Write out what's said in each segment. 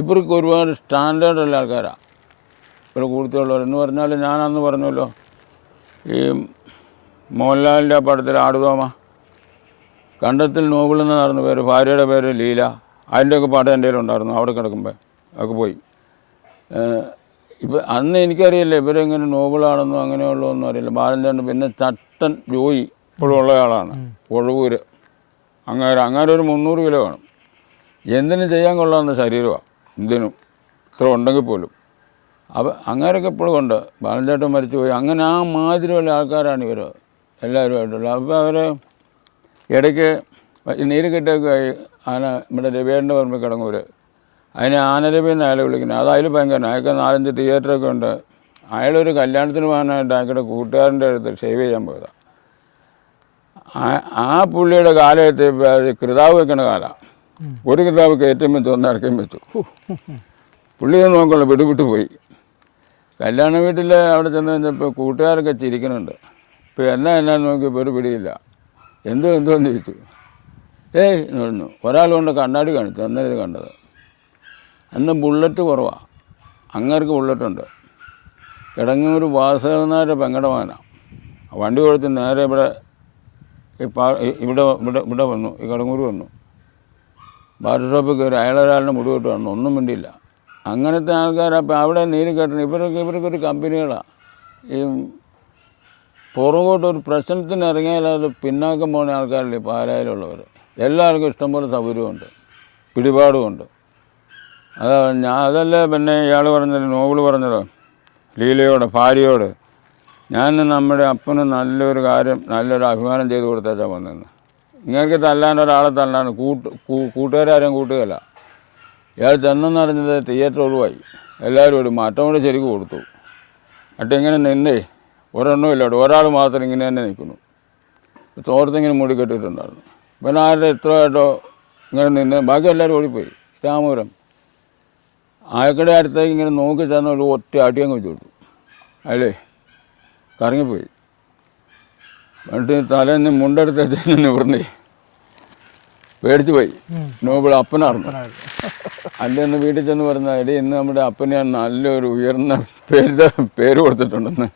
ഇവർക്ക് ഒരുപാട് സ്റ്റാൻഡേർഡുള്ള ആൾക്കാരാണ് ഇവിടെ കൂടുതലുള്ളവർ. എന്ന് പറഞ്ഞാൽ ഞാൻ അന്ന് പറഞ്ഞല്ലോ ഈ മോഹൻലാലിന്റെ പടത്തിൽ ആടുതോമ. കണ്ടത്തിൽ നോബിൾ എന്ന് നടന്ന പേര് ഭാര്യയുടെ പേര് ലീല. അതിന്റെയൊക്കെ പാട്ട് എന്റെ ഉണ്ടായിരുന്നു അവിടെ കിടക്കുമ്പോൾ ഒക്കെ പോയി. ഇപ്പം അന്ന് എനിക്കറിയില്ല ഇവരെങ്ങനെ നോബിളാണെന്നോ അങ്ങനെയുള്ളതൊന്നും അറിയില്ല. ബാലഞ്ചേട്ടൻ പിന്നെ ചട്ടൻ ജോയി ഇപ്പോഴും ഉള്ള ആളാണ് ഒഴവൂര് അങ്ങനെ അങ്ങനെ ഒരു മുന്നൂറ് കിലോ വേണം. എന്തിനും ചെയ്യാൻ കൊള്ളാവുന്ന ശരീരമാണ് എന്തിനും ഇത്ര ഉണ്ടെങ്കിൽ പോലും. അപ്പം അങ്ങനെയൊക്കെ ഇപ്പോഴും ഉണ്ട്. ബാലചേട്ടൻ മരിച്ചു പോയി അങ്ങനെ ആ മാതിരിയുള്ള ആൾക്കാരാണ് ഇവർ എല്ലാവരുമായിട്ടുള്ളത് അപ്പോൾ അവർ ഇടയ്ക്ക് നീര് കെട്ടൊക്കെ ആന നമ്മുടെ രവിയേട്ടന്റെ പറമ്പിൽ കിടങ്ങൂർ അതിനെ ആനരവി എന്ന് അയാൾ വിളിക്കുന്നത് അത് അതിൽ ഭയങ്കര അയാൾക്ക് നാലഞ്ച് തിയേറ്ററൊക്കെ ഉണ്ട്. അയാളൊരു കല്യാണത്തിന് പോകാനായിട്ട് അയാളുടെ കൂട്ടുകാരന്റെ അടുത്ത് ഷേവ് ചെയ്യാൻ പോയതാണ് ആ- പുള്ളിയുടെ കാലം എത്തിയപ്പോൾ അത് കൃതാവ് വെക്കുന്ന കാലമാണ് ഒരു കിതാബ് കയറ്റം വെച്ചു ഒന്ന് ഇറക്കം വെച്ചു പുള്ളിയെ നോക്കുള്ള വിടുവിട്ട് പോയി. കല്യാണ വീട്ടിൽ അവിടെ ചെന്ന് കഴിഞ്ഞപ്പോൾ കൂട്ടുകാരൊക്കെ ചിരിക്കുന്നുണ്ട്. ഇപ്പോൾ എന്നാ എന്നാ നോക്കിയപ്പോൾ ഒരു പിടിയില്ല. എന്തോ എന്തോ എന്ന് ചോദിച്ചു. ഏയ് എന്ന് പറഞ്ഞു. ഒരാൾ കൊണ്ട് കണ്ണാടി കാണിച്ചു. അന്നേരം ഇത് കണ്ടത്. അന്ന് ബുള്ളറ്റ് കുറവാണ് അങ്ങേർക്ക് ബുള്ളറ്റുണ്ട്. കിടങ്ങൂർ വാസവനാരുടെ പെങ്കടമാനാണ് വണ്ടി കൊടുത്ത് നേരെ ഇവിടെ ഇവിടെ ഇവിടെ ഇവിടെ വന്നു. ഈ കടങ്ങൂർ വന്നു. ബാർ ഷോപ്പിൽ കയറി അയാളൊരാളുടെ മുടി വിട്ട് വന്നു ഒന്നും മിണ്ടിയില്ല. അങ്ങനത്തെ ആൾക്കാർ അപ്പം അവിടെ നീര് കെട്ടണം ഇവരൊക്കെ ഇവർക്കൊരു കമ്പനികളാണ് ഈ പുറകോട്ട് ഒരു പ്രശ്നത്തിന് ഇറങ്ങിയാൽ അത് പിന്നാക്കം പോകുന്ന ആൾക്കാരില്ലേ പാലായിലുള്ളവർ എല്ലാവർക്കും ഇഷ്ടംപോലെ സൗകര്യമുണ്ട്. പിടിപാടുമുണ്ട്. അതാ ഞാൻ അതല്ല പിന്നെ ഇയാൾ പറഞ്ഞത് നോവൽ പറഞ്ഞത്. ലീലയോട് ഭാര്യയോട്. ഞാൻ നമ്മുടെ അപ്പന് നല്ലൊരു കാര്യം നല്ലൊരു അഭിമാനം ചെയ്ത് കൊടുത്തേച്ചാൽ വന്നെന്ന് ഇങ്ങനെ തല്ലാൻ ഒരാളെ തല്ലാൻ കൂട്ട് കൂട്ടുകാരും കൂട്ടുകയല്ല. ഇയാൾ ചെന്നെന്നറിഞ്ഞത് തിയേറ്റർ ഒഴിവായി. എല്ലാവരും ഒരു മാറ്റം കൂടെ ശരിക്കും കൊടുത്തു. എന്നിട്ട് ഇങ്ങനെ നിന്നേ. ഒരെണ്ണവും ഇല്ല ഒരാൾ മാത്രം ഇങ്ങനെ തന്നെ നിൽക്കുന്നു. തോർത്തിങ്ങനെ മൂടി കെട്ടിയിട്ടുണ്ടായിരുന്നു പിന്നെ ആരുടെ ഇത്രയായിട്ടോ ഇങ്ങനെ നിന്ന് ബാക്കി എല്ലാവരും ഓടിപ്പോയി. രാമപുരം. ആയക്കടെ അടുത്തേക്ക് ഇങ്ങനെ നോക്കി ചെന്ന ഒരു ഒറ്റ അടിയങ്ങ് വെച്ചു കൊടുത്തു. അല്ലേ കറങ്ങിപ്പോയി. എന്നിട്ട് തലേന്ന് മുണ്ടെടുത്ത് നിവർന്നേ പേടിച്ചു പോയി നോബിൾ അപ്പനാർന്നു അന്റെ ഒന്ന് വീട്ടിൽ ചെന്ന് പറഞ്ഞാൽ എടി ഇന്ന് നമ്മുടെ അപ്പന് നല്ലൊരു ഉയർന്ന പേര് പേര് കൊടുത്തിട്ടുണ്ടെന്ന്.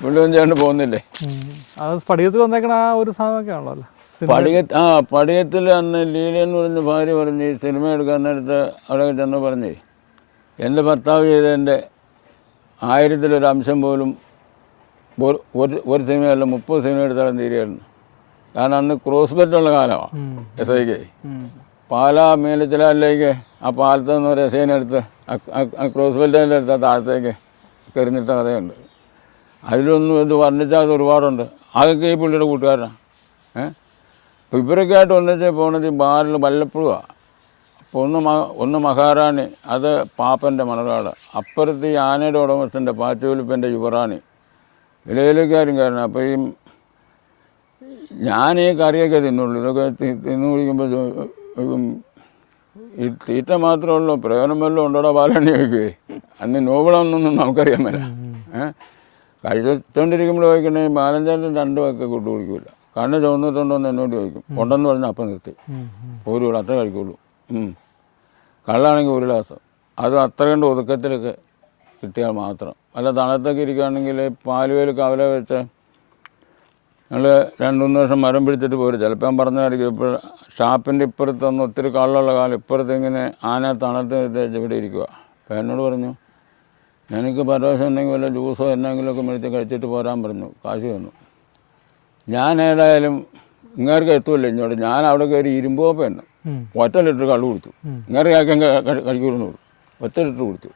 പുള്ളിയൊന്നും ചെയ്യാണ്ട് പോകുന്നില്ലേ? അത് സ്ഫടികത്തിൽ വന്നേക്കണ ആ ഒരു സാധനമൊക്കെ ആണല്ലോ ആ പടികത്തിൽ അന്ന് ലീല എന്ന് പറഞ്ഞ ഭാര്യ പറഞ്ഞ് ഈ സിനിമ എടുക്കാൻ നേരത്ത് അവിടെ ചെന്ന് പറഞ്ഞേ എന്റെ ഭർത്താവ് ചെയ്തതിന്റെ ആയിരത്തിലൊരു അംശം പോലും ഒരു- ഒരു സിനിമയല്ല മുപ്പത് സിനിമ എടുത്താലും തീരെയായിരുന്നു കാരണം അന്ന് ക്രോസ് ബെറ്റുള്ള കാലമാണ് എസ് ഐക്ക്. പാലാ മേലച്ചിലാലിലേക്ക് ആ പാലത്ത് നിന്ന് ഒരു എസൈനെടുത്ത് ആ ക്രോസ് ബെൽറ്റിന്റെ അടുത്ത് ആ താഴത്തേക്ക് കയറിഞ്ഞിട്ട കഥയുണ്ട്. അതിലൊന്നും ഇത് വർണിച്ചാൽ അത് ഒരുപാടുണ്ട്. അതൊക്കെ ഈ പുള്ളിയുടെ കൂട്ടുകാരനാണ് ഏഹ് അപ്പോൾ ഇവരൊക്കെ ആയിട്ട് ഒന്നിച്ച് പോണത് ഈ ബാറിൽ വല്ലപ്പോഴുമാണ് അപ്പോൾ ഒന്ന് മ ഒന്ന് മഹാറാണി അത് പാപ്പന്റെ മണർകാട് അപ്പുറത്ത് ഈ ആനയുടെ ഉടമസ്ഥന്റെ പാച്ചുവലിപ്പന്റെ യുവറാണി. വിലയിലേക്കാരും കാരണം. അപ്പോൾ ഈ ഞാൻ ഈ കറിയൊക്കെ തിന്നുള്ളൂ ഇതൊക്കെ തിന്നു കുടിക്കുമ്പോൾ ഈ തീറ്റ മാത്രമേ ഉള്ളൂ. പ്രയോജനം വല്ലതും ഉണ്ടോടാ പാലണ്ണി വയ്ക്കുകയെ അന്ന് നോവളൊന്നും നമുക്കറിയാൻ വരാം ഏഹ് കഴിച്ചുകൊണ്ടിരിക്കുമ്പോൾ ചോദിക്കണേ ബാലഞ്ചാലും രണ്ടും ഒക്കെ കൂട്ടു കുടിക്കില്ല കണ്ണ് ചുവന്നിട്ടുണ്ടോ എന്ന് എന്നോട് ചോദിക്കും. ഉണ്ടെന്ന് പറഞ്ഞാൽ അപ്പം നിർത്തി. ഒരു വിള അത്ര കഴിക്കുള്ളൂ. കള്ളാണെങ്കിൽ ഒരു ഗ്ലാസ്. അത് അത്ര കണ്ട് ഒതുക്കത്തിലൊക്കെ കിട്ടിയാൽ മാത്രം. അല്ല തണുത്തൊക്കെ ഇരിക്കുകയാണെങ്കിൽ പാലുവേൽ കവല വെച്ച് ഞങ്ങൾ രണ്ട് മൂന്ന് വർഷം മരം പിടിച്ചിട്ട് പോരും. ചിലപ്പോൾ ഞാൻ പറഞ്ഞായിരിക്കും ഇപ്പോൾ ഷാപ്പിന്റെ ഇപ്പുറത്തൊന്ന് ഒത്തിരി കള്ളുള്ള കാലം ഇപ്പുറത്ത് ഇങ്ങനെ ആന തണുത്ത് തേച്ച് ഇവിടെ ഇരിക്കുക അപ്പോൾ എന്നോട് പറഞ്ഞു എനിക്ക് പരവശം ഉണ്ടെങ്കിൽ വല്ല ജ്യൂസോ എന്തെങ്കിലുമൊക്കെ മേടിച്ച് കഴിച്ചിട്ട് പോരാൻ പറഞ്ഞു. കാശ് തന്നു. ഞാൻ ഏതായാലും ഇങ്ങേർക്ക് എത്തുമല്ലോ ഇങ്ങോട്ട്. ഞാൻ അവിടെ കയറി ഇരുമ്പോപ്പം എന്നെ. ഒറ്റ ലിറ്റർ കള്ളു കൊടുത്തു. ഇങ്ങേർക്ക് കേൾക്കാൻ ഒറ്റ ലിറ്റർ കൊടുത്തു.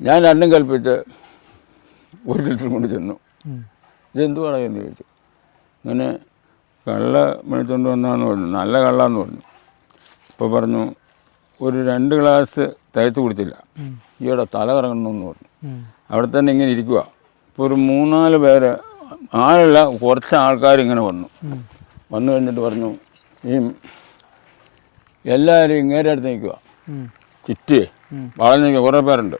ഞാൻ രണ്ടും കൽപ്പിച്ച് ഒരു ലിറ്റർ കൊണ്ട് ചെന്നു. ഇതെന്തു ഇതെന്തുവാടാ എന്ന് ചോദിച്ചു. അങ്ങനെ കള്ള മേടിച്ചുകൊണ്ട് വന്നാന്ന് പറഞ്ഞു. നല്ല കള്ളാന്ന് പറഞ്ഞു. അപ്പോൾ പറഞ്ഞു ഒരു രണ്ട് ഗ്ലാസ് തേച്ച് കുടിച്ചില്ല. ഈയുടെ തല കറങ്ങണമെന്ന് പറഞ്ഞു. അവിടെ തന്നെ ഇങ്ങനെ ഇരിക്കുക ഇപ്പോൾ ഒരു മൂന്നാൽ പേര് ആളുള്ള കുറച്ച് ആൾക്കാർ ഇങ്ങനെ വന്നു. വന്നു കഴിഞ്ഞിട്ട് പറഞ്ഞു ഈ എല്ലാവരും ഇങ്ങേരെ അടുത്ത് നിൽക്കുക ചുറ്റി വളഞ്ഞ് നിൽക്കുക കുറേ പേരുണ്ട്.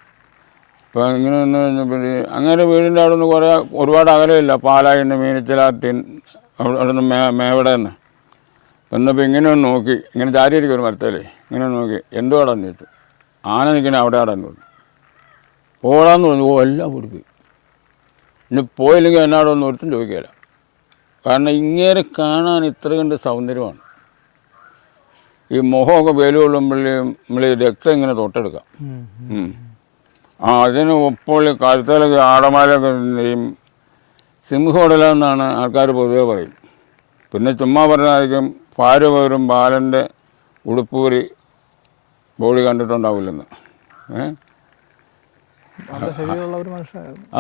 അപ്പോൾ ഇങ്ങനെ വന്നു കഴിഞ്ഞപ്പോൾ അങ്ങനെ വീടിന്റെ അവിടെ നിന്ന് കുറേ ഒരുപാട് അകലമില്ല പാലായിന്ന് മീനച്ചിലാത്തിൻ അവിടെ അവിടെ നിന്ന് മേ മേവിടെ നിന്ന് എന്നപ്പോൾ ഇങ്ങനെ ഒന്ന് നോക്കി ഇങ്ങനെ ചാരിയിരിക്കും ഒരു മരത്തേലേ. ഇങ്ങനെ ഒന്ന് നോക്കി നിന്ന് ചോദിച്ചു ആന നിൽക്കണേ അവിടെ അവിടെ പറഞ്ഞു. പോടാന്ന് പറഞ്ഞു ഓ എല്ലാം കൊടുക്കും ഇനി പോയില്ലെങ്കിൽ എന്നാടൊന്നും ഒരുത്തും ചോദിക്കില്ല കാരണം ഇങ്ങനെ കാണാൻ ഇത്ര കണ്ട് സൗന്ദര്യമാണ്. ഈ മുഖമൊക്കെ വേലുകൊള്ളുമ്പോഴേ നമ്മൾ ഈ രക്തം ഇങ്ങനെ തൊട്ടെടുക്കാം. ആ അതിന് ഉപ്പുള്ളി കഴുത്തലൊക്കെ ആടമാലൊക്കെ ചെയ്യും സിംഹോടല എന്നാണ് ആൾക്കാർ പൊതുവെ പറയും. പിന്നെ ചുമ്മാ പറഞ്ഞായിരിക്കും ഭാര്യ പോലും ബാലന്റെ ഉടുപ്പൂരി ബോഡി കണ്ടിട്ടുണ്ടാവില്ലെന്ന്. ഏഹ്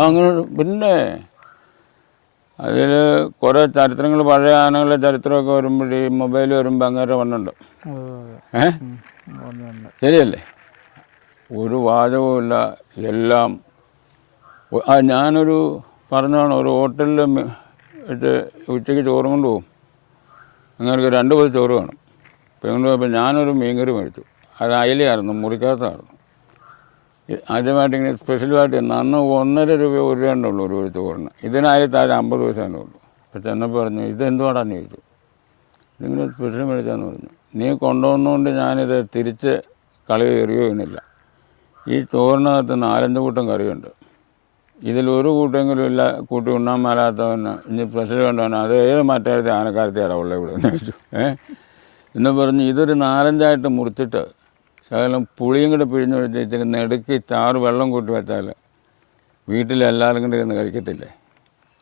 അങ്ങനെ പിന്നെ അതിൽ കുറേ ചരിത്രങ്ങൾ പഴയ ആനകളുടെ ചരിത്രമൊക്കെ വരുമ്പോഴേ മൊബൈൽ വരുമ്പോൾ അങ്ങനെ അതെ. ഏ? ശരിയല്ലേ? ഒരു വാചകവുമില്ല. എല്ലാം. ആ ഞാനൊരു പറഞ്ഞതാണ് ഒരു ഹോട്ടലിൽ ഇട്ട് ഉച്ചയ്ക്ക് ചോറും കൊണ്ട് പോകും അങ്ങനെ രണ്ട് പതി ചോറ് വേണം. അപ്പം ഇങ്ങനെ പോയപ്പോൾ ഞാനൊരു മീൻകറി മേടിച്ചു. അത് അയലയായിരുന്നു മുറിക്കകത്തായിരുന്നു. ഇ- ആദ്യമായിട്ട് ഇങ്ങനെ സ്പെഷ്യലായിട്ട് അന്ന് ഒന്നര രൂപ ഒരു രൂപ ഉള്ളൂ ഒരു ചോറിന്. ഇതിനായി താഴെ അമ്പത് പൈസ തന്നെ ഉള്ളൂ. അപ്പോൾ ചെന്നപ്പോൾ പറഞ്ഞു ഇതെന്തുവാടാന്ന് ചോദിച്ചു? ഇതിങ്ങനെ സ്പെഷ്യൽ മേടിച്ചാന്ന് പറഞ്ഞു. നീ കൊണ്ടുവന്നുകൊണ്ട് ഞാനിത് തിരിച്ച് കളി എറിയുന്നില്ല ഈ ചോറിനകത്ത് നാലഞ്ച് കൂട്ടം കറിയുണ്ട്. ഇതിലൊരു കൂട്ടെങ്കിലും ഇല്ല കൂട്ടി ഉണ്ണാൻ മേലാത്തവന് ഇനി പ്രഷർ കണ്ടവന് അത് ഏത് മറ്റേ ആനക്കാലത്തെ ഇടവുള്ള ഇവിടെ എന്ന് ചോദിച്ചു. ഏ? എന്ന് പറഞ്ഞ് ഇതൊരു നാലഞ്ചായിട്ട് മുറിച്ചിട്ട് ശകലം പുളിയും കൂടെ പിഴിഞ്ഞൊഴിച്ച് ഇച്ചിരി നെടുക്കി ചാറ് വെള്ളം കൂട്ടി വെച്ചാൽ വീട്ടിലെല്ലാവരും കൂടെ ഇരുന്ന് കഴിക്കത്തില്ലേ?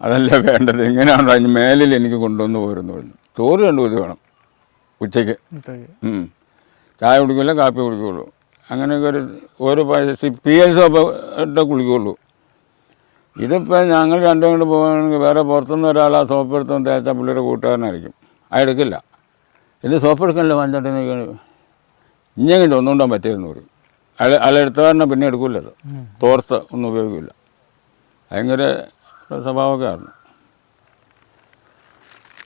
അതല്ല വേണ്ടത്. ഇങ്ങനെയാണോ? അതിന് മേലിൽ എനിക്ക് കൊണ്ടുവന്ന് പോരുന്നു പറഞ്ഞു. ചോറ് രണ്ടു പൊതി വേണം ഉച്ചയ്ക്ക്. ചായ കുടിക്കില്ല കാപ്പി കുടിക്കുള്ളൂ. അങ്ങനെയൊക്കെ ഒരു ഒരു പൈസ പി എൽ സോപ്പ് ഇട്ടേ കുളിക്കുള്ളൂ. ഇതിപ്പോൾ ഞങ്ങൾ രണ്ടും കൊണ്ട് പോകുകയാണെങ്കിൽ വേറെ പുറത്തുനിന്ന് ഒരാൾ ആ സോപ്പ് എടുത്തു തേച്ച പുള്ളിയുടെ കൂട്ടുകാരനായിരിക്കും. ആ എടുക്കില്ല. ഇത് സോപ്പ് എടുക്കണില്ല മഞ്ചട്ടി ഇഞ്ഞെങ്കിൽ തോന്നുകൊണ്ടാൻ പറ്റിയിരുന്നു പറയും. അയാൾ അയാൾ എടുത്തുകാരനെ പിന്നെ എടുക്കില്ല അത്. തോർത്ത് ഒന്നും ഉപയോഗിക്കില്ല ഭയങ്കര സ്വഭാവമൊക്കെ ആയിരുന്നു.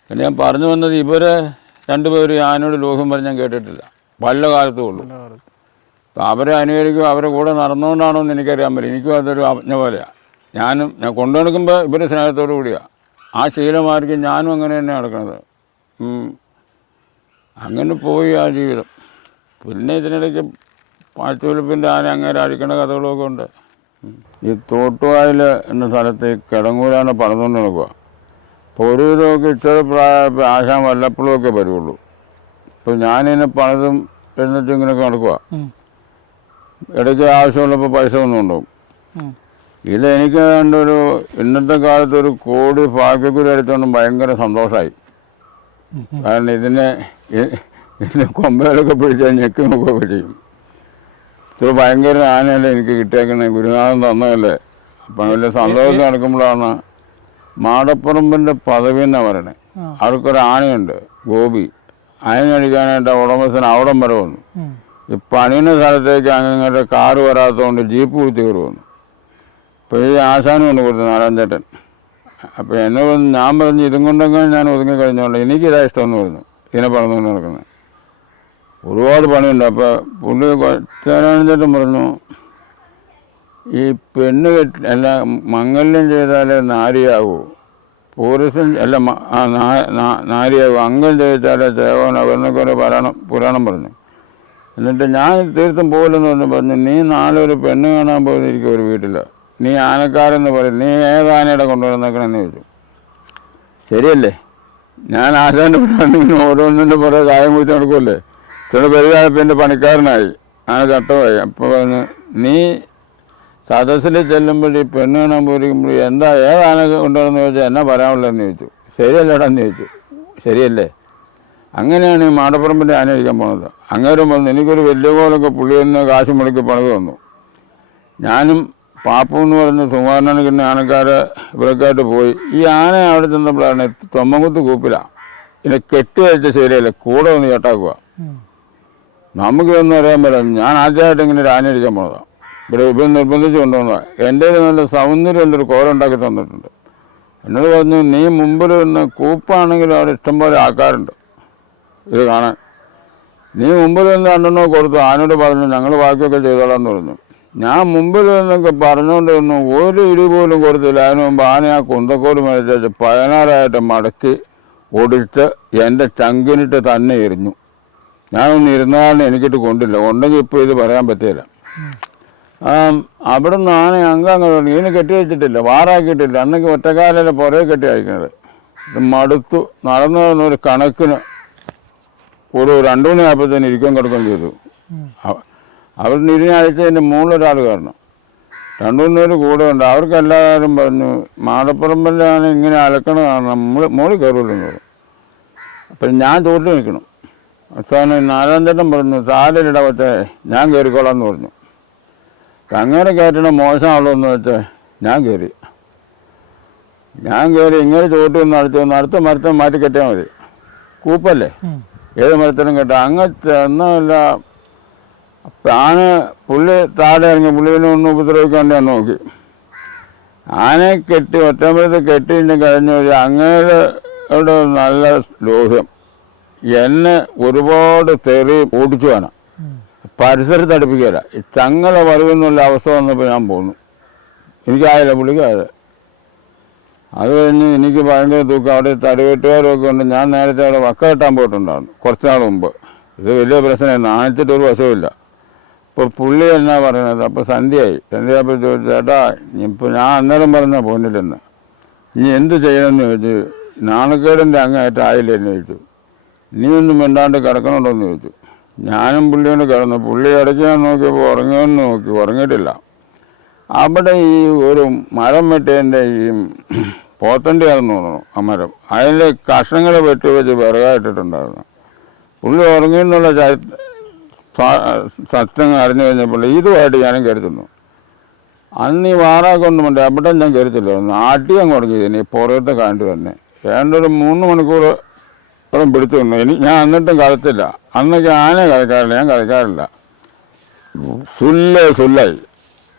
പിന്നെ ഞാൻ പറഞ്ഞു വന്നത് ഇവരെ രണ്ടുപേരും ഞാനോട് ലോഹ്യം പറഞ്ഞ് ഞാൻ കേട്ടിട്ടില്ല. പല കാലത്തും. അവരെ അനുകരിക്കുക അവരെ കൂടെ നടന്നുകൊണ്ടാണോ എന്ന് എനിക്കറിയാൻ പറ്റില്ല. എനിക്കും അതൊരു അജ്ഞ പോലെയാണ് ഞാനും ഞാൻ കൊണ്ടു നടക്കുമ്പോൾ ഇവർ സ്നേഹത്തോടു കൂടിയാണ് ആ ശീലമായിരിക്കും ഞാനും അങ്ങനെ തന്നെ നടക്കുന്നത്. അങ്ങനെ പോയി ആ ജീവിതം. പിന്നെ ഇതിനിടയ്ക്ക് പാഴ്ചവെളുപ്പിന്റെ ആന അങ്ങനെ അഴിക്കണ കഥകളൊക്കെ ഉണ്ട്. ഈ തോട്ടുവായിൽ എന്ന സ്ഥലത്ത് കിടങ്ങൂരാണ് പറഞ്ഞുകൊണ്ട് നടക്കുക അപ്പോൾ ഒരു വിധമൊക്കെ ഇച്ചിരി പ്രായമായപ്പോൾ ആശാൻ വല്ലപ്പോഴും ഒക്കെ വരുള്ളൂ അപ്പോൾ ഞാനിതിനെ പണിതും എഴുന്നേറ്റ് ഇങ്ങനെയൊക്കെ നടക്കുക. ഇടയ്ക്ക് ആവശ്യമുള്ളപ്പോൾ പൈസ ഒന്നും ഉണ്ടാവും ഇതിൽ ഇത് എനിക്ക് കണ്ടൊരു ഇന്നത്തെ കാലത്ത് ഒരു കോടി ഭാഗ്യക്കുരി അടിച്ചോണ്ടും ഭയങ്കര സന്തോഷമായി കാരണം ഇതിനെ ഇതിനെ കൊമ്പയിലൊക്കെ പിടിച്ചാൽ ഞെക്കി നോക്കുകയൊക്കെ ചെയ്യും. ഇത്ര ഭയങ്കര ആനയല്ലേ എനിക്ക് കിട്ടിയേക്കുന്നത് ഗുരുനാഥൻ തന്നതല്ലേ? അപ്പം വലിയ സന്തോഷം നടക്കുമ്പോഴാണ് മാടപ്പറമ്പിന്റെ പദവി എന്നാണ് പറയണേ? ആ. അവർക്കൊരു ആനയുണ്ട് ഗോപി. ആന അടിക്കാനായിട്ട് ഉടമസ്ഥൻ അവിടം വരെ വന്നു. ഈ പണിയുന്ന സ്ഥലത്തേക്ക് അങ്ങനെ കാറ് വരാത്തതുകൊണ്ട് ജീപ്പ് കുത്തി കയറി വന്നു. അപ്പോൾ ഈ ആശാനും കൊണ്ട് കൊടുത്തു നാരായണചേട്ടൻ അപ്പോൾ എന്നെ ഞാൻ പറഞ്ഞു ഇതും കൊണ്ടെങ്കിലും ഞാൻ ഒതുങ്ങി കഴിഞ്ഞോണ്ട് എനിക്കിതാ ഇഷ്ടമെന്ന് പറഞ്ഞു. ഇതിനെ പറഞ്ഞുകൊണ്ട് നടക്കുന്നത്. ഒരുപാട് പണിയുണ്ട്. അപ്പോൾ പുള്ളി നാരായണചേട്ടൻ പറഞ്ഞു ഈ പെണ്ണ് കെട്ടി അല്ല മംഗല്യം ചെയ്താലേ നാരിയാവൂ. പൂരസം അല്ല നാരിയാവൂ. അംഗം ചെയ്താലേ സേവനം എന്നൊക്കെ പുരാണം പുരാണം പറഞ്ഞു. എന്നിട്ട് ഞാൻ തീർത്തും പോകില്ലെന്ന് പറഞ്ഞു പറഞ്ഞു നീ നാളെ ഒരു പെണ്ണ് കാണാൻ പോയിരിക്കും ഒരു വീട്ടിൽ നീ ആനക്കാരെന്ന് പറയും നീ ഏത് ആനയുടെ കൊണ്ടുവന്നേക്കണെന്ന് ചോദിച്ചു. ശരിയല്ലേ? ഞാൻ ആശാന്റെ പ്രാണിങ്ങനെ ഓരോന്നിന്റെ പുറകെ കായം കുത്തി നടക്കുമല്ലേ ചില പെരുതായപ്പോൾ പണിക്കാരനായി. ആന ചട്ടമായി അപ്പോൾ പറഞ്ഞു നീ സദസ്സിൽ ചെല്ലുമ്പോൾ ഈ പെണ്ണ് കാണാൻ പോയിരിക്കുമ്പോൾ എന്താ ഏത് ആന കൊണ്ടുവന്ന് ചോദിച്ചാൽ എന്നാ പറയാനുള്ളതെന്ന് ചോദിച്ചു. ശരിയല്ലേടാന്ന് ചോദിച്ചു. ശരിയല്ലേ? അങ്ങനെയാണ് ഈ മാടപ്പറമ്പിന്റെ ആന ഇരിക്കാൻ പോണത്. അങ്ങനെ വന്ന് എനിക്കൊരു വലിയ കോലൊക്കെ പുള്ളി തന്നെ കാശ് മുടക്കി പണിത് തന്നു. ഞാനും പാപ്പു എന്ന് പറഞ്ഞ സുമാരനക്കിന്റെ ആനക്കാരെ ഇവരൊക്കെയായിട്ട് പോയി. ഈ ആന അവിടെ ചെന്നപ്പോഴാണ് തൊമ്മങ്കുത്ത് കൂപ്പിലാണ് ഇതിനെ കെട്ടി വെച്ച ശരിയല്ല കൂടെ ഒന്ന് ചേട്ടാക്കുക. നമുക്ക് ഒന്നും അറിയാൻ പറ്റില്ല. ഞാൻ ആദ്യമായിട്ട് ഇങ്ങനെ ഒരു ആന ഇരിക്കാൻ പോണതാണ് ഇവിടെ ഇപ്പം നിർബന്ധിച്ച് കൊണ്ടുവന്നതാണ് എന്റെ നല്ല സൗന്ദര്യം നല്ല സൗന്ദര്യമുള്ളൊരു കോലുണ്ടാക്കി തന്നിട്ടുണ്ട്. എന്നോട് പറഞ്ഞു നീ മുമ്പിൽ നിന്ന് കൂപ്പാണെങ്കിൽ അവിടെ ഇഷ്ടംപോലെ ആൾക്കാരുണ്ട്. ഇത് കാണാൻ. നീ മുമ്പിൽ നിന്ന് രണ്ടെണ്ണോ കൊടുത്തു. ആനോട് പറഞ്ഞു ഞങ്ങൾ ബാക്കിയൊക്കെ ചെയ്തോളാം എന്ന് പറഞ്ഞു. ഞാൻ മുമ്പിൽ നിന്നൊക്കെ പറഞ്ഞുകൊണ്ട് ഒന്നും ഒരു ഇടി പോലും കൊടുത്തില്ല. അതിന് മുമ്പ് ആന ആ കുന്തക്കോട് മേടിച്ചു പതിനാറായിട്ട് മടക്കി ഒടിച്ച് എന്റെ ചങ്കിനിട്ട് തന്നെ എറിഞ്ഞു. ഞാനൊന്ന് ഇരുന്നാലും എനിക്കിട്ട് കൊണ്ടില്ല. ഉണ്ടെങ്കിൽ ഇപ്പോൾ ഇത് പറയാൻ പറ്റില്ല. അവിടെ നിന്ന് ആന അങ്ങ് ഇതിന് കെട്ടി വെച്ചിട്ടില്ല. വാറാക്കിയിട്ടില്ല. അന്നൊക്കെ ഒറ്റക്കാലല്ല പുറകെ കെട്ടി അയക്കുന്നത് മടുത്തു. നടന്നു ഒരു കണക്കിന് ഒരു രണ്ടു മണിയായപ്പോഴത്തേന് ഇരിക്കാൻ കിടക്കുകയും ചെയ്തു. അവർ ഇരുന്നാഴ്ച എന്റെ മുകളിലൊരാൾ കാരണം രണ്ടു മൂന്ന് പേര് കൂടെ ഉണ്ട്. അവർക്ക് എല്ലാവരും പറഞ്ഞു മാടപ്പുറമ്പിലാണ് ഇങ്ങനെ അലക്കണ കാരണം നമ്മൾ മുകളിൽ കയറുള്ളൂ അപ്പം ഞാൻ തോട്ടിൽ നിൽക്കണം. അവസാനം നാലാം തട്ടം പറഞ്ഞു സാലരിട വെച്ചേ ഞാൻ കയറിക്കോളാം എന്ന് പറഞ്ഞു. അങ്ങനെ കയറ്റണ മോശമാണല്ലോ എന്ന് ഞാൻ കയറി. ഞാൻ കയറി ഇങ്ങനെ ചോട്ട് നടത്തി അടുത്ത് മരത്തെ മാറ്റി കെട്ടിയാൽ മതി. കൂപ്പല്ലേ. ഏത് മരത്തിലും കേട്ടോ. അങ്ങനത്തെ ഒന്നുമില്ല. ആന പുള്ളി താഴെ ഇറങ്ങി പുള്ളിനെ ഒന്ന് ഉപദ്രവിക്കാണ്ട് ഞാൻ നോക്കി. ആനയെ കെട്ടി ഒറ്റമ്പലത്ത് കെട്ടിയിട്ട് കഴിഞ്ഞ ഒരു അങ്ങയുടെ നല്ല ലോഹ്യം. എന്നെ ഒരുപാട് തെറി ഓടിച്ചു വേണം. പരിസരത്ത് അടുപ്പിക്കില്ല ചങ്ങല പറയുന്നുള്ള അവസ്ഥ വന്നപ്പോൾ ഞാൻ പോന്നു. എനിക്കായില്ല പുള്ളിക്കായത് അത് കഴിഞ്ഞ് എനിക്ക് ഭയങ്കര ദുഃഖം. അവിടെ തടിവെട്ടുകാരൊക്കെ ഉണ്ട്. ഞാൻ നേരത്തെ അവിടെ വക്ക കെട്ടാൻ പോയിട്ടുണ്ടായിരുന്നു കുറച്ച് നാൾ മുമ്പ്. ഇത് വലിയ പ്രശ്നമായി നാണിച്ചിട്ട് ഒരു വശവുമില്ല ഇപ്പോൾ പുള്ളി എന്നാ പറയുന്നത്? അപ്പോൾ സന്ധ്യയായി. സന്ധ്യയായപ്പോൾ ചോദിച്ചു ചേട്ടാ ഇപ്പോൾ ഞാൻ അന്നേരം പറഞ്ഞ പോന്നില്ലെന്ന്. ഇനി എന്ത് ചെയ്യണമെന്ന് ചോദിച്ചു. നാണക്കേടിന്റെ അങ്ങേറ്റം ആയില്ല? എന്ന് ചോദിച്ചു. നീ ഒന്നും മിണ്ടാണ്ട് കിടക്കണുണ്ടോയെന്ന് ചോദിച്ചു. ഞാനും പുള്ളിയോട് കിടന്നു. പുള്ളി ഇടയ്ക്ക് നോക്കിയപ്പോൾ ഉറങ്ങുമെന്ന് നോക്കി. ഉറങ്ങിയിട്ടില്ല. അവിടെ ഈ ഒരു മരം വെട്ടേന്റെ ഈ പോത്തന്റെ ആണെന്ന് തോന്നുന്നു ആ മരം. അതിന്റെ കഷ്ണങ്ങൾ വെട്ടി വെച്ച് വിറകായിട്ടിട്ടുണ്ടായിരുന്നു. പുള്ളി ഉറങ്ങി എന്നുള്ള സത്യം അറിഞ്ഞു കഴിഞ്ഞപ്പോൾ ഇതുമായിട്ട് ഞാനും കരുതുന്നു. അന്ന് ഈ വാറാക്കൊണ്ടുമുണ്ട് അവിടെ ഞാൻ കരുത്തില്ലായിരുന്നു ആട്ടി അങ്ങ് തുടങ്ങി ഇനി പുറത്ത് കാണ്ട് തന്നെ ഏതാണ്ട് ഒരു മൂന്ന് മണിക്കൂർ പിടിച്ചു നിന്നു. ഇനി ഞാൻ എന്നിട്ടും കളിച്ചില്ല അന്നൊക്കെ ആനെ കളിക്കാറില്ല ഞാൻ കളിക്കാറില്ല സുല്ലേ സുല്ലായി.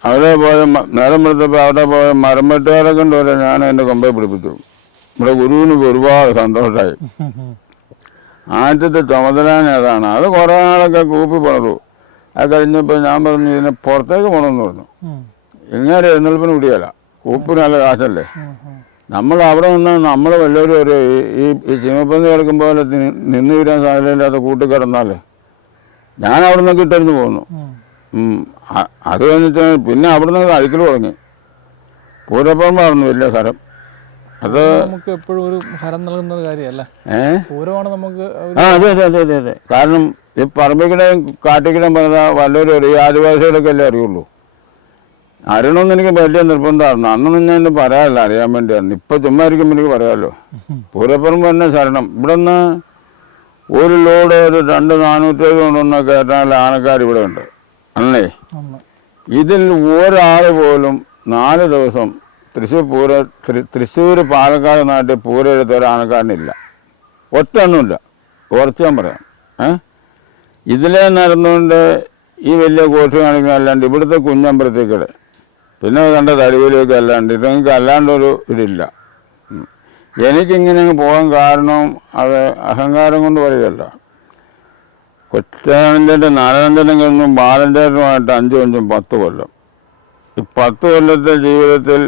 അവിടെ പോയ നേരം വെളുത്തപ്പോൾ അവിടെ പോയ മരം വെട്ടുകാരെ വരെ ഞാൻ എന്റെ കൊമ്പെ പിടിപ്പിച്ചു ഇവിടെ ഗുരുവിനൊക്കെ ഒരുപാട് സന്തോഷമായി. ആദ്യത്തെ ചുമതലാൻ ഏതാണ് അത് കുറേ നാളൊക്കെ കൂപ്പി പണതു അത് കഴിഞ്ഞപ്പോൾ ഞാൻ പറഞ്ഞു ഇതിനെ പുറത്തേക്ക് പോകണമെന്ന് പറഞ്ഞു. ഇങ്ങനെ എഴുന്നേൽപ്പിന് കുടിയല്ല കൂപ്പിന് നല്ല കാശല്ലേ. നമ്മൾ അവിടെ നിന്ന് നമ്മൾ വല്ലവരും ഒരു ഈ- ഈ ചീമപ്പന്തി കിടക്കും നിന്ന് വീരാൻ സാധ്യതയില്ലാത്ത കൂട്ടി കിടന്നാലേ ഞാൻ അവിടെ നിന്ന് കിട്ടരുന്ന്. അ- അത് കഴിഞ്ഞിട്ട് പിന്നെ അവിടുന്ന് അഴുക്കിൽ തുടങ്ങി. തുടങ്ങി പൂരപ്പറമ്പായിരുന്നു വലിയ സ്ഥലം. അത് നമുക്ക് എപ്പോഴും ഒരു ഹരം നൽകുന്ന ഒരു കാര്യമല്ല? പൂരമാണ് നമുക്ക് ആ അതെ അതെ അതെ അതെ അതെ. കാരണം ഈ പറമ്പിക്കടയും കാട്ടിക്കടയും പറഞ്ഞാൽ വല്ലവരും ഒരു ആദിവാസികളൊക്കെ അല്ലേ അറിയുള്ളൂ? അറിയണമെന്ന് എനിക്ക് വലിയ നിർബന്ധമായിരുന്നു അന്നൊന്നും ഞാൻ പറയാറില്ല അറിയാൻ വേണ്ടിയായിരുന്നു ഇപ്പൊ ചുമ്മാ ഇരിക്കുമ്പോൾ എനിക്ക് പറയാമല്ലോ പൂരപ്പറമ്പ് തന്നെ ശരണം. ഇവിടെ നിന്ന് ഒരു ലോഡ് ഒരു രണ്ട് നാനൂറ്റി കൊണ്ടൊന്ന് കയറ്റാനുള്ള ആനക്കാർ ഇവിടെ ഉണ്ട് അല്ലേ. ഇതിൽ ഒരാൾ പോലും നാല് ദിവസം തൃശ്ശൂർ പൂര തൃശ്ശൂർ പാലക്കാട് നാട്ടിൽ പൂര എടുത്ത ഒരു ആനക്കാരനില്ല ഒറ്റ എണ്ണമില്ല. കുറച്ച് ഞാൻ പറയാം. ഏ? ഇതിലേ നടന്നുകൊണ്ട് ഈ വലിയ കോട്ട് കാണിക്കുന്ന അല്ലാണ്ട് ഇവിടുത്തെ കുഞ്ഞമ്പലത്തേക്കട് പിന്നെ കണ്ട തടിവേലിയൊക്കെ അല്ലാണ്ട് ഇതൊക്കെ അല്ലാണ്ടൊരു ഇതില്ല. എനിക്കിങ്ങനെ പോകാൻ കാരണം അത് അഹങ്കാരം കൊണ്ട് പറയുകയല്ല. കൊച്ചാനന്ദന്റെ നാരായണന്റെ കഴിഞ്ഞും ബാലന്റെതുമായിട്ട് അഞ്ചു അഞ്ചും പത്ത് കൊല്ലം. ഈ പത്ത് കൊല്ലത്തെ ജീവിതത്തിൽ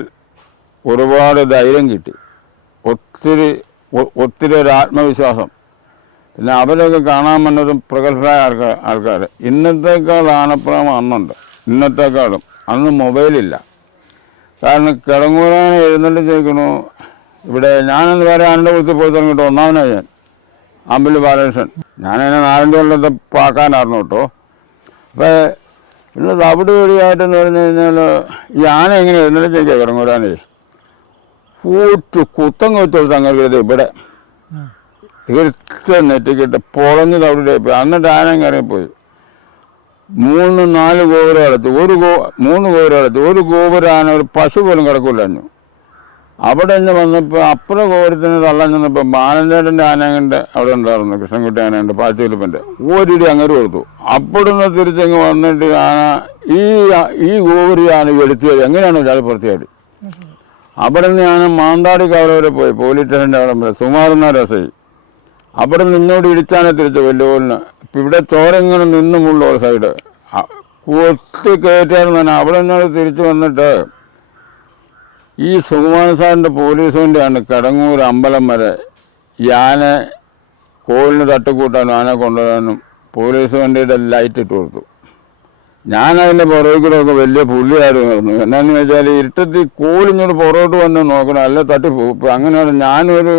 ഒരുപാട് ധൈര്യം കിട്ടി. ഒത്തിരി ഒത്തിരി ഒരു ആത്മവിശ്വാസം. പിന്നെ അവരൊക്കെ കാണാൻ വന്നതും പ്രഗത്ഭരായ ആൾക്കാർ ആൾക്കാർ ഇന്നത്തേക്കാൾ ആനപ്രേമം അന്നുണ്ട്. ഇന്നത്തേക്കാളും. അന്ന് മൊബൈലില്ല. കാരണം കിടങ്ങൂരാണ് എഴുന്നള്ളി ചോദിക്കണു ഇവിടെ ഞാനെന്ന് വേറെ ആരുടെ കുറിച്ച് പോയി തുടങ്ങിയിട്ട് ഒന്നാമനാണ് ഞാൻ. അമ്പലി ബാലകൃഷ്ണൻ. ഞാനതിനെ നാലഞ്ച് കൊല്ലത്തെ പാക്കാനായിരുന്നു കേട്ടോ അപ്പോൾ പിന്നെ തവിട് വഴിയായിട്ടെന്ന് പറഞ്ഞു കഴിഞ്ഞാൽ ഈ ആന എങ്ങനെ എഴുന്നേറ്റ് ചെയ്യാം കിടങ്ങൂരാനേ കൂറ്റ് കുത്തം വെച്ചെടുത്ത് അങ്ങനെ ഇവിടെ. തീർച്ച നെറ്റിക്കിട്ട് പൊളഞ്ഞ് തവിടെ പോയി. അന്നിട്ട് ആന കയറിപ്പോയി മൂന്ന് നാല് ഗോപുരം അടച്ചു ഒരു ഗോ മൂന്ന് ഗോപുരം അടച്ചു ഒരു ഗോപുരം ആന ഒരു പശു പോലും കിടക്കില്ലാഞ്ഞു അവിടെ നിന്ന് വന്നപ്പോൾ അപ്പുറ കോരത്തിന് തള്ളാൻ ചെന്നപ്പോൾ ബാലഞ്ചേട്ടന്റെ ആനയുണ്ട് അവിടെ ഉണ്ടായിരുന്നു കൃഷ്ണൻകുട്ടി ആനയുണ്ട് പാച്ചുലിപ്പന്റെ ഒരിടി അങ്ങനെ കൊടുത്തു. അവിടുന്ന് തിരിച്ചങ്ങ് വന്നിട്ട് ആന ഈ ഈ ഗോപുരി ആന എടുത്തിയത് എങ്ങനെയാണ് ഇയാൾ പുറത്തിയാടി? അവിടെ നിന്ന് ഞാൻ മാന്താടി കവല പോയി പോലീസ് സ്റ്റേഷന്റെ അവിടെ പോയി. സുമാറുന്ന രസയി അവിടെ നിന്നോട് ഇടിച്ചാനേ തിരിച്ചു വെല്ലുവിളിന് ഇവിടെ ചോരങ്ങനെ നിന്നുമുള്ള ഒരു സൈഡ്. കൊത്തി കയറ്റായിരുന്നു അവിടെ നിന്നോട് തിരിച്ചു വന്നിട്ട് ഈ സുകുമാരൻ സാറിന്റെ പോലീസ് വണ്ടിയാണ് കിടങ്ങൂർ അമ്പലം വരെ ഈ ആനെ കോളിന് തട്ടുകൂട്ടാനും ആനെ കൊണ്ടുവരാനും പോലീസ് വണ്ടിയുടെ ലൈറ്റ് ഇട്ട് കൊടുത്തു. ഞാനതിന്റെ പുറകിൽ പുറകെ കൂടെ ഒക്കെ വലിയ പുള്ളിയായിരുന്നു എന്നാന്ന് വെച്ചാൽ ഇരുട്ടത്തിൽ കൂലിഞ്ഞോട് പുറകോട്ട് വന്ന് നോക്കണം അല്ല തട്ടിപ്പോകും ഇപ്പം അങ്ങനെയാണ് ഞാനൊരു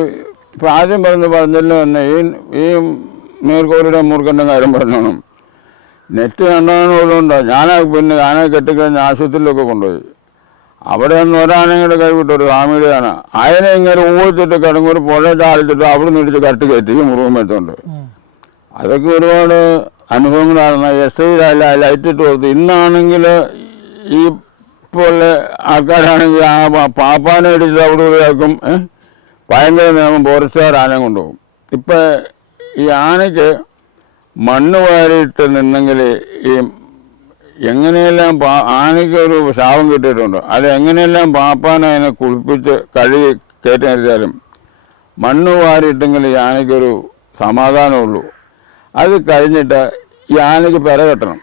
ഇപ്പം ആദ്യം പറഞ്ഞ് പറഞ്ഞല്ലോ തന്നെ ഈ ഈ മേൽക്കോലിയുടെ മൂർഖന്റെ കാര്യം പറഞ്ഞോണം. നെറ്റ് കണ്ടതുകൊണ്ടാണ് ഞാനാ പിന്നെ ഞാനെ കെട്ടിക്കഴിഞ്ഞ് ആശുപത്രിയിലൊക്കെ കൊണ്ടുപോയി. അവിടെ നിന്ന് ഒരാണെങ്കിലും കൈവിട്ട് ഒരു ഫാമിലിയാണ് അതിനെ ഇങ്ങനെ ഊഴിച്ചിട്ട് കിടങ്ങൊരു പുഴ ചാടിച്ചിട്ട് അവിടെ നിന്ന് ഇടിച്ച് കട്ട് കയറ്റി. മുറിവും വെച്ചോണ്ട്. അതൊക്കെ ഒരുപാട് അനുഭവങ്ങളാണ്. എസ് ഐ ലൈറ്റ് ഇട്ട് കൊടുത്തു. ഇന്നാണെങ്കിൽ ഈ ഇപ്പോൾ ആൾക്കാരാണെങ്കിൽ ആ പാപ്പാനെ ഇടിച്ച് അവിടെ ഏ? ഭയങ്കര നിയമം. ഫോറസ്റ്റുകാർ ആന കൊണ്ടുപോകും. ഇപ്പം ഈ ആനയ്ക്ക് മണ്ണ് വാരിയിട്ട് നിന്നെങ്കിൽ ഈ എങ്ങനെയെല്ലാം പാ ആനയ്ക്ക് ഒരു ശാപം കിട്ടിയിട്ടുണ്ട്. അത് എങ്ങനെയെല്ലാം പാപ്പാനെ അതിനെ കുളിപ്പിച്ച് കഴുകി കയറ്റി നിർത്തിയാലും മണ്ണ് വാരിയിട്ടെങ്കിൽ ഈ ആനയ്ക്കൊരു സമാധാനമുള്ളൂ. അത് കഴിഞ്ഞിട്ട് ഈ ആനയ്ക്ക് പെര കെട്ടണം.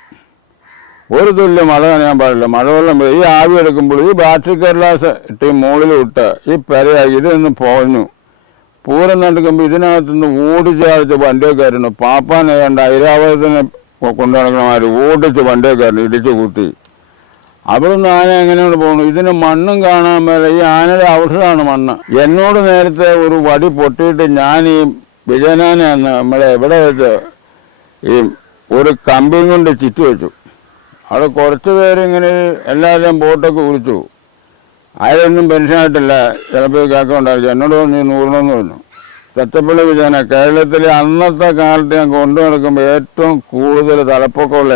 ഒരു തുല്യ മഴ നനയാൻ പാടില്ല. മഴവെള്ളം. ഈ ആവി എടുക്കുമ്പോൾ ഈ ബാറ്ററി കടലാസ് ഇട്ട് മുകളിൽ വിട്ട് ഈ പെരയായി ഇതൊന്ന് പോഞ്ഞു പൂരം നടക്കുമ്പോൾ ഇതിനകത്തുനിന്ന് ഓടിച്ചാഴ്ച വണ്ടിയൊക്കെ ആയിരുന്നു പാപ്പാൻ ഏതാണ്ട് ഐരാവതത്തിനെ കൊണ്ടു നടക്കണമാര് ഓടിച്ച് വണ്ടിയെ കയറി ഇടിച്ച് കുത്തി അവിടുന്ന് ആന എങ്ങനെയാണ് പോകുന്നു ഇതിന് മണ്ണും കാണാൻ മേല. ഈ ആനയുടെ ഔഷധമാണ് മണ്ണ്. എന്നോട് നേരത്തെ ഒരു വടി പൊട്ടിയിട്ട് ഞാൻ ഈ വിജയനാനെ നമ്മളെ എവിടെ വെച്ച് ഈ ഒരു കമ്പിയും കൊണ്ട് ചുറ്റി വെച്ചു. അവിടെ കുറച്ച് പേരിങ്ങനെ എല്ലാവരെയും ബോട്ടൊക്കെ കുറിച്ചു ആരൊന്നും പെൻഷനായിട്ടില്ല ചിലപ്പോൾ കേൾക്കുന്നുണ്ടായിരിക്കും എന്നോട് പറഞ്ഞു നൂറിനൊന്നും പറഞ്ഞു തച്ചപ്പള്ളി വിജയന കേരളത്തിലെ അന്നത്തെ കാലത്ത് ഞാൻ കൊണ്ടു നടക്കുമ്പോൾ ഏറ്റവും കൂടുതൽ തലപ്പൊക്കമുള്ള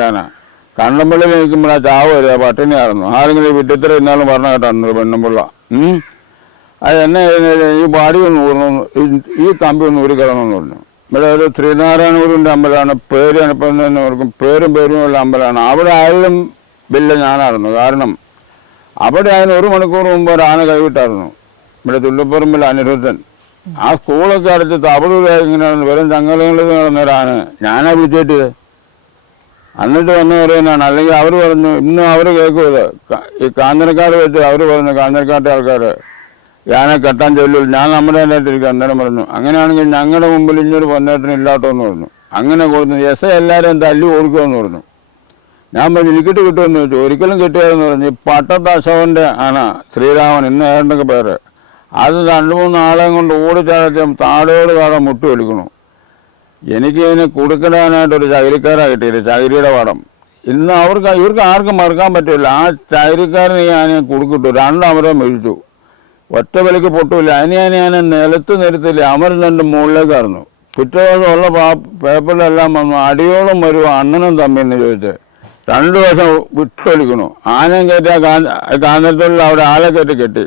കണ്ണമ്പള്ളി നിൽക്കുമ്പോൾ ആ ചാവ് വരിക പട്ടിണിയായിരുന്നു ആരെങ്കിലും വിട്ടിത്തര ഇന്നാലും പറഞ്ഞ കേട്ടായിരുന്നു പെണ്ണുമ്പിള്ള. അത് എന്നെ ഈ ബാടി ഒന്ന് ഊർന്നു ഈ കമ്പി ഒന്ന് ഊരിക്കളണമെന്ന് പറഞ്ഞു. ഇവിടെ ഒരു ശ്രീനാരായണഗുരുവിന്റെ അമ്പലമാണ് പേര് ഓർക്കും പേരും പേരും ഉള്ള അമ്പലമാണ്. അവിടെ ആയാലും ബില്ല് ഞാനായിരുന്നു. കാരണം അവിടെ അതിന് ഒരു മണിക്കൂർ മുമ്പ് ഒരു ആന കൈവിട്ടായിരുന്നു. ഇവിടെ തുള്ളിപ്പറമ്പിൽ അനിരുദ്ധൻ. ആ സ്കൂളൊക്കെ അടച്ച് തവിടൂര ഇങ്ങനെയാണ് വെറും ചങ്ങലങ്ങളിൽ നടന്ന ഒരു ആന ഞാനാ വിളിച്ചിട്ട് എന്നിട്ട് വന്ന് പറയുന്നതാണ് അല്ലെങ്കിൽ അവർ പറഞ്ഞു ഇന്നും അവർ കേൾക്കും ഈ കാഞ്ഞിരക്കാട് വെച്ച് അവർ പറഞ്ഞു കാഞ്ഞിരക്കാട്ടെ ആൾക്കാർ ഞാനെ കെട്ടാൻ ചൊല്ലില്ല ഞാൻ നമ്മുടെ അതിനായിട്ടിരിക്കും അന്നേരം പറഞ്ഞു. അങ്ങനെയാണെങ്കിൽ ഞങ്ങളുടെ മുമ്പിൽ ഇനിയൊരു പൊന്നേട്ടന് പറഞ്ഞു. അങ്ങനെ കൊടുത്തു എസ് എല്ലാവരും തല്ലി ഓടിക്കുമെന്ന് പറഞ്ഞു. ഞാൻ പറഞ്ഞു എനിക്കിട്ട് കിട്ടുമെന്ന് ചോദിച്ചു. ഒരിക്കലും കിട്ടുകയെന്ന് പറഞ്ഞു. ഈ പട്ടത്ത് ആണ് ശ്രീരാമൻ ഇന്ന് ഏതൊക്കെ പേര്. അത് രണ്ട് മൂന്ന് ആളെയും കൊണ്ട് ഓടിച്ചാടത്തും താടോട് താടെ മുട്ട് വലിക്കണു എനിക്ക് ഇതിനെ കൊടുക്കിടാനായിട്ട് ഒരു ചകിരിക്കാരാ കിട്ടിയത് ചകിരിയുടെ പടം ഇന്ന് അവർക്ക് ഇവർക്ക് ആർക്കും മറക്കാൻ പറ്റില്ല. ആ ചകിരിക്കാരന് ഞാൻ കൊടുക്കിട്ടു രണ്ടമരം വീഴ്ച്ചു ഒറ്റ വിലക്ക് പൊട്ടില്ല അതിന് ഞാൻ ഞാൻ നിലത്ത് നിരത്തില്ല. അമരം രണ്ട് മുകളിലേക്ക് ഇറന്നു പിറ്റേ ദിവസം ഉള്ള പാ- പേപ്പറിലെല്ലാം വന്നു അടിയോളം വരുമോ അണ്ണനും തമ്മിന്ന് ചോദിച്ചത് രണ്ടു ദിവസം വിട്ടൊലിക്കണു ആനയും കയറ്റി ആ കാന്തത്തുള്ളിൽ അവിടെ ആളെ കയറ്റി കെട്ടി.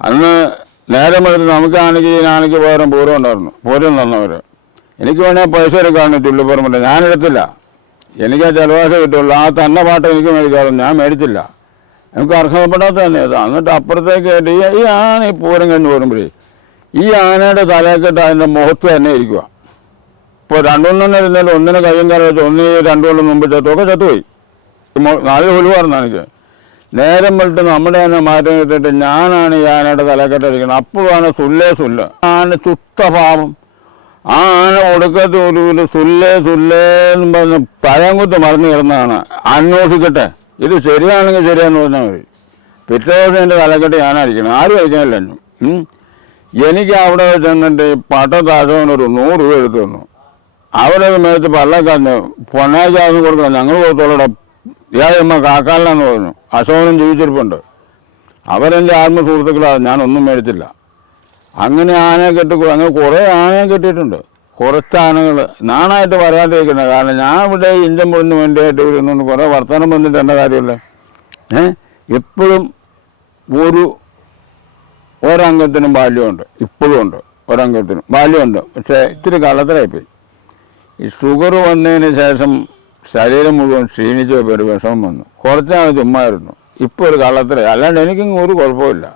അന്ന് നേരം എടുത്ത് നമുക്കാണെങ്കിൽ ആനയ്ക്ക് ഈ പകരം പൂരം ഉണ്ടായിരുന്നു. പൂരം തന്നവര്. എനിക്ക് വേണേൽ പൈസ എടുക്കാറുണ്ട് ചുള്ളിപ്പറമ്പില്ല ഞാൻ എടുത്തില്ല. എനിക്ക് ആ ചെലവാശ കിട്ടുള്ളൂ. ആ തന്ന പാട്ട് എനിക്ക് മേടിക്കാറുണ്ട് ഞാൻ മേടിച്ചില്ല. എനിക്ക് അർഹതപ്പെടാത്ത തന്നെ ഇത് എന്നിട്ട് അപ്പുറത്തേക്ക് ഈ ഈ ആന ഈ പൂരം കഴിഞ്ഞ് പോരുമ്പോഴേ ഈ ആനയുടെ തലക്കെട്ട് അതിന്റെ മുഖത്ത് തന്നെ ഇരിക്കുക ഇപ്പോൾ രണ്ടുകൊണ്ടെണ്ണം ഇരുന്നാലും ഒന്നിനെ കയ്യും കാലം വെച്ച് ഒന്ന് ഈ രണ്ടു കൊല്ലം മുമ്പ് ചത്തൊക്കെ ചത്തുപോയി. നാല് ഒഴിവായിരുന്നു എനിക്ക് നേരം വിട്ട് നമ്മുടെ തന്നെ മാറ്റം കിട്ടിയിട്ട് ഞാനാണ് ഈ ആനയുടെ തലക്കെട്ടിരിക്കുന്നത്. അപ്പോഴാണ് സുല്ലേ സുല്ല. ആന ചുത്ത പാവം. ആ ആന ഒടുക്കത്തെ ഒരു സുല്ലേ സുല്ലേ എന്ന് പറഞ്ഞ് പഴംകുത്ത് മറിഞ്ഞു കിടന്നതാണ് അന്വേഷിക്കട്ടെ. ഇത് ശരിയാണെങ്കിൽ ശരിയാന്ന് പറഞ്ഞാൽ മതി. പിറ്റേ ദിവസം എന്റെ തലക്കെട്ട് ഞാനായിരിക്കണം. ആരും അയക്കാനില്ല എനിക്ക് അവിടെ ചെന്നിട്ട് പട്ട ഒരു നൂറ് രൂപ എടുത്തു തന്നു. അവരത് മേടിച്ച് പള്ളക്കാരന് പൊന്നാഴ്ച കൊടുക്കണം ഞങ്ങൾ കൊടുത്തോളൂടെ ഇയാളമ്മ കാക്കാലിനാന്ന് പറഞ്ഞു. അശോകനും ജീവിച്ചിരിപ്പുണ്ട് അവരെന്റെ ആത്മ സുഹൃത്തുക്കളാണ് ഞാനൊന്നും മേടിച്ചില്ല. അങ്ങനെ ആനയെ കെട്ടി അങ്ങനെ കുറേ ആനയെ കെട്ടിയിട്ടുണ്ട്. കുറച്ച് ആനകൾ നാണായിട്ട് പറയാണ്ടിരിക്കുന്നത് കാരണം ഞാൻ ഇവിടെ ഇന്ത്യൻ പൊളിന് വേണ്ടിയായിട്ട് വരുന്നുണ്ട് കുറേ വർത്തമാനം വന്നിട്ട് എന്റെ കാര്യമല്ല ഏ? എപ്പോഴും ഒരു ഒരംഗത്തിനും ബാല്യമുണ്ട്. ഇപ്പോഴും ഉണ്ട്. ഒരംഗത്തിനും ബാല്യമുണ്ട്. പക്ഷേ ഇത്തിരി കള്ളത്തിലായിപ്പോയി ഈ ഷുഗർ വന്നതിന് ശേഷം ശരീരം മുഴുവൻ ക്ഷീണിച്ച് ഒരു വിഷമം വന്നു. കുറച്ച് നാൾ ചുമ്മായിരുന്നു. ഇപ്പോൾ ഒരു കള്ളത്തര. അല്ലാണ്ട് എനിക്കും ഒരു കുഴപ്പമില്ല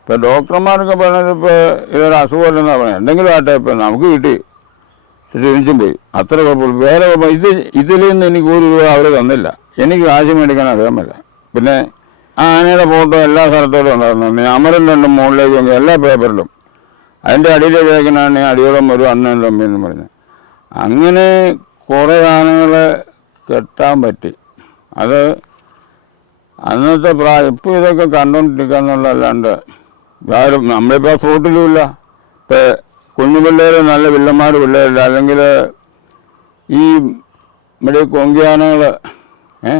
ഇപ്പം ഡോക്ടർമാരൊക്കെ പറഞ്ഞത് ഇപ്പോൾ ഇതൊരു അസുഖമല്ലെന്നാണ് പറഞ്ഞത്. എന്തെങ്കിലും ആട്ടെ ഇപ്പം നമുക്ക് കിട്ടി. ക്ഷീണിച്ചും പോയി. അത്ര കുഴപ്പമില്ല വേറെ കുഴപ്പം ഇത് ഇതിൽ നിന്ന് എനിക്ക് ഒരു രൂപ അവർ തന്നില്ല. എനിക്ക് കാശ് മേടിക്കാൻ അറിയാമല്ല പിന്നെ ആ ആനയുടെ ഫോട്ടോ എല്ലാ സ്ഥലത്തോടും ഉണ്ടായിരുന്നു. അമരം രണ്ടും മുകളിലേക്ക് എല്ലാ പേപ്പറിലും. അതിന്റെ അടിയിലേക്ക് അടിയോളം ഒരു അണ്ണൻ തമ്മിൽ പറഞ്ഞു. അങ്ങനെ കുറേ ആനകളെ കെട്ടാൻ പറ്റി. അത് അന്നത്തെ പ്രായം ഇപ്പം ഇതൊക്കെ കണ്ടുകൊണ്ടിരിക്കുക എന്നുള്ളതല്ലാണ്ട് ആരും നമ്മളിപ്പോൾ ഫ്രൂട്ടിലുമില്ല. ഇപ്പം കുഞ്ഞു പിള്ളേർ നല്ല വില്ലന്മാർ പിള്ളേരില്ല. അല്ലെങ്കിൽ ഈ ഇവിടെ കൊങ്കിയാനകൾ ഏ?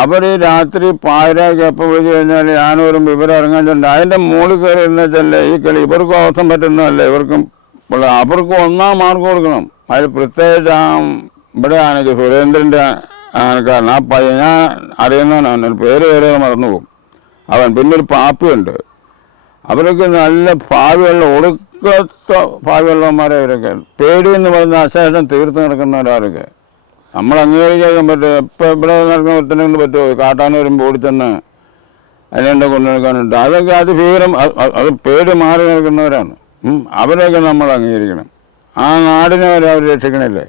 അവർ രാത്രി പായരാക്കി എപ്പോൾ വിളിച്ചു കഴിഞ്ഞാൽ ഞാനൊരു വിവരം ഇറങ്ങാൻ ചെല്ലുണ്ട് അതിന്റെ മുകളിൽ കയറി ഇരുന്നല്ലേ ഈ കളി. ഇവർക്കും അവസരം പറ്റുന്നതല്ല. ഇവർക്കും അവർക്കും ഒന്നാം മാർക്ക് കൊടുക്കണം. അതിൽ പ്രത്യേകിച്ച് ആ ഇവിടെയാണെങ്കിൽ സുരേന്ദ്രന്റെ ആൾക്കാരൻ. ആ പയ്യൻ ഞാൻ അറിയുന്നവനാണ്. ഒരു പേര് വരെ മറന്നുപോകും. അവൻ പിന്നെ ഒരു പാപ്പിയുണ്ട്. അവരൊക്കെ നല്ല ഭാവിയുള്ള ഒടുക്കത്തെ ഭാവിയുള്ളവന്മാരെ അവരൊക്കെ പേടി എന്ന് പറയുന്ന അശേഷം തീർത്ത് നടക്കുന്നവരവരൊക്കെ നമ്മൾ അംഗീകരിക്കാൻ പറ്റും എപ്പോൾ ഇവിടെ നടക്കുന്ന ഒരുത്തനെ പറ്റുമോ? കാട്ടാൻ വരുമ്പോൾ ഓടിച്ചെന്ന് അതിനെ കൊണ്ടുനടക്കാനുണ്ട് അതൊക്കെ അത് ഭീകരം അത് പേടി മാറി നിൽക്കുന്നവരാണ്. അവരെയൊക്കെ നമ്മൾ അംഗീകരിക്കണം. ആ നാടിനെ അവർ രക്ഷിക്കണില്ലേ?